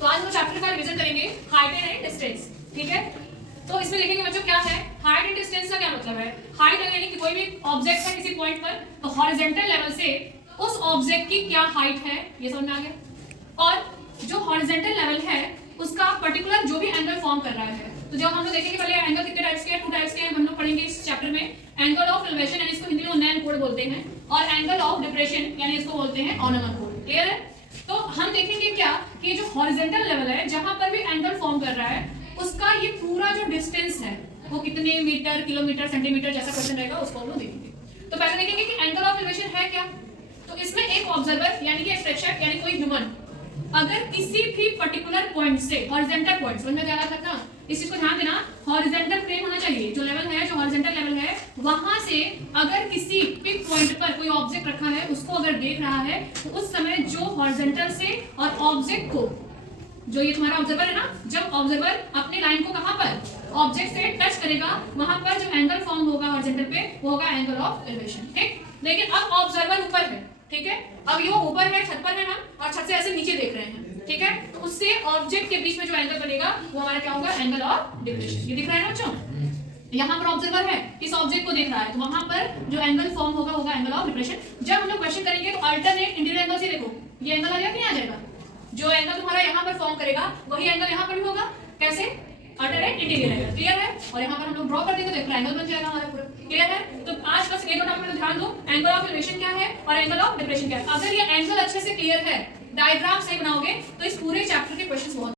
तो आज हम चैप्टर का रिवीजन करेंगे हाइट एंड डिस्टेंस। ठीक है, तो इसमें लिखेंगे बच्चों क्या है हाइट एंड डिस्टेंस का क्या मतलब है। हाइट यानी कि कोई भी ऑब्जेक्ट है किसी पॉइंट पर, तो हॉरिजॉन्टल लेवल से उस ऑब्जेक्ट की क्या हाइट है, ये समझ में आ गया। और जो हॉरिजॉन्टल लेवल है उसका पर्टिकुलर जो भी एंगल फॉर्म कर रहा है, तो जब हम लोग देखेंगे पहले एंगल कितने टाइप्स के हैं, 2 टाइप्स के हैं, हम लोग पढ़ेंगे इस चैप्टर में। एंगल ऑफ एलिवेशन यानी इसको हिंदी में उन्नयन कोण बोलते हैं, और एंगल ऑफ डिप्रेशन यानी इसको बोलते हैं अवनमन कोण। क्लियर है? तो हम देखेंगे क्या कि जो हॉरिजॉन्टल लेवल है जहां पर भी एंगल फॉर्म कर रहा है उसका ये पूरा जो डिस्टेंस है वो कितने मीटर, किलोमीटर, सेंटीमीटर जैसा क्वेश्चन रहेगा उसको हम लोग देखेंगे। तो पहले देखेंगे कि एंगल ऑफ एलिवेशन है क्या। तो इसमें एक ऑब्जर्वर यानी कि एक प्रेक्षक यानी कोई ह्यूमन अगर किसी भी पर्टिकुलर पॉइंट से हॉरिजॉन्टल पॉइंट, समझ में क्या याद रखना, इस चीज को ध्यान देना, हॉरिजॉन्टल प्लेन होना चाहिए, जो लेवल है, जो हॉरिजॉन्टल लेवल है वहां से अगर किसी पिक पॉइंट पर कोई ऑब्जेक्ट रखा है उसको अगर देख रहा है तो उस समय जो हॉरिजॉन्टल से और ऑब्जेक्ट को, जो ये तुम्हारा ऑब्जर्वर है ना, जब ऑब्जर्वर अपने लाइन को कहां पर ऑब्जेक्ट से टच करेगा वहां पर जो एंगल फॉर्म होगा हॉरिजॉन्टल पे वो होगा एंगल ऑफ एलिवेशन। ठीक, लेकिन अब ऑब्जर्वर ऊपर है, ठीक है, अब ये ऊपर है, छत पर है हम, और छत से ऐसे नीचे देख रहे हैं, ठीक है, तो उससे ऑब्जेक्ट के बीच में जो एंगल बनेगा वो हमारा क्या होगा, एंगल ऑफ डिप्रेशन। ये दिख रहा है ना बच्चों, यहाँ पर ऑब्जर्वर है, इस ऑब्जेक्ट को देख रहा है, तो वहां पर जो एंगल फॉर्म होगा एंगल ऑफ डिप्रेशन। जब हम लोग क्वेश्चन करेंगे तो अल्टरनेट इंटीरियर एंगल से देखो, ये एंगल आ जाएगा कि नहीं आ जाएगा, जो एंगल तुम्हारा यहाँ पर फॉर्म करेगा वही एंगल यहाँ पर भी होगा। कैसे? Alternate interior angle. क्लियर है? और यहाँ पर हम लोग ड्रॉ कर देंगे तो एक ट्रायंगल बन जाएगा हमारा पूरा। क्लियर है? तो आज बस ये दो टॉपिक में ध्यान दो, एंगल ऑफ एलिवेशन क्या है और एंगल ऑफ डिप्रेशन क्या है। अगर ये एंगल अच्छे से क्लियर है, डायग्राम सही बनाओगे तो इस पूरे चैप्टर के क्वेश्चंस बहुत